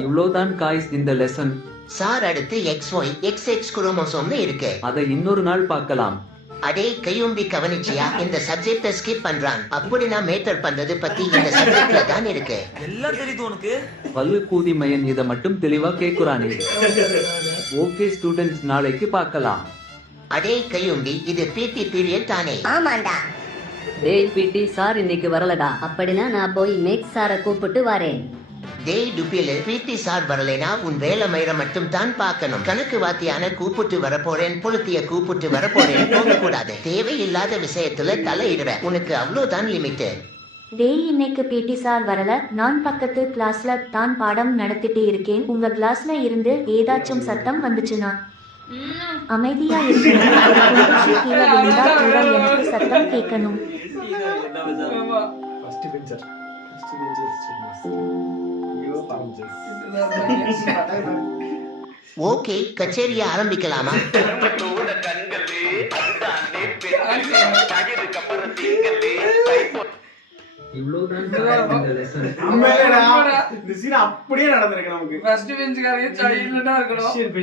இவ்வளவுதான் காய்ஸ் இந்த lesson. Sir அடுத்து XY XX குரோமோசோம்னு இருக்கு. அதை இன்னொரு நாள் பார்க்கலாம். அடே கையும்பி கவனிச்சியா? இந்த சப்ஜெக்ட ஸ்கிப் பண்றான். அப்படி நான் மேட்டர் பண்றது பத்தி இந்த சப்ஜெக்ட்ல தான் இருக்கு. எல்லாம் தெரியுது உனக்கு. பல்லு கூதி மையன் இத மட்டும் தெளிவா கேக்குறானே. ஓகே ஸ்டூடெண்ட்ஸ், நாளைக்கு பார்க்கலாம். அடே கையும்பி, இது PT பீரியட் தானே? ஆமாண்டா. டேய் பிடி சார் இன்னைக்கு வரலடா. அப்படின்னா நான் போய் மேக்ஸ் சாரை கூப்பிட்டு வரேன். டேய் டுபில, PT சார் வரலைனா உன் வேலை மயிர மட்டும் தான் பார்க்கணும். கணக்கு வாத்தியான கூப்பிட்டு வரப்போறேன், பொழுத்திய கூப்பிட்டு வரப்போறேன் போக கூடாது. தேவையில்லாத விஷயத்துல தலையிடுற. உனக்கு அவ்வளவுதான் லிமிட். டேய் இன்னைக்கு PT சார் வரல. நான் பக்கத்து கிளாஸ்ல தான் பாடம் நடத்திட்டு இருக்கேன். உங்க கிளாஸ்ல இருந்து ஏதாச்சும் சத்தம் வந்துச்சுன்னா அமைதியா இருக்கணும். கீழே விழுந்தா கூட எனக்கு சத்தம் கேட்கணும். ஓகே, கச்சேரியை ஆரம்பிக்கலாமா? இவ்வளவுதான் இந்த லெசன். அப்படியே நடந்திருக்கு நமக்கு.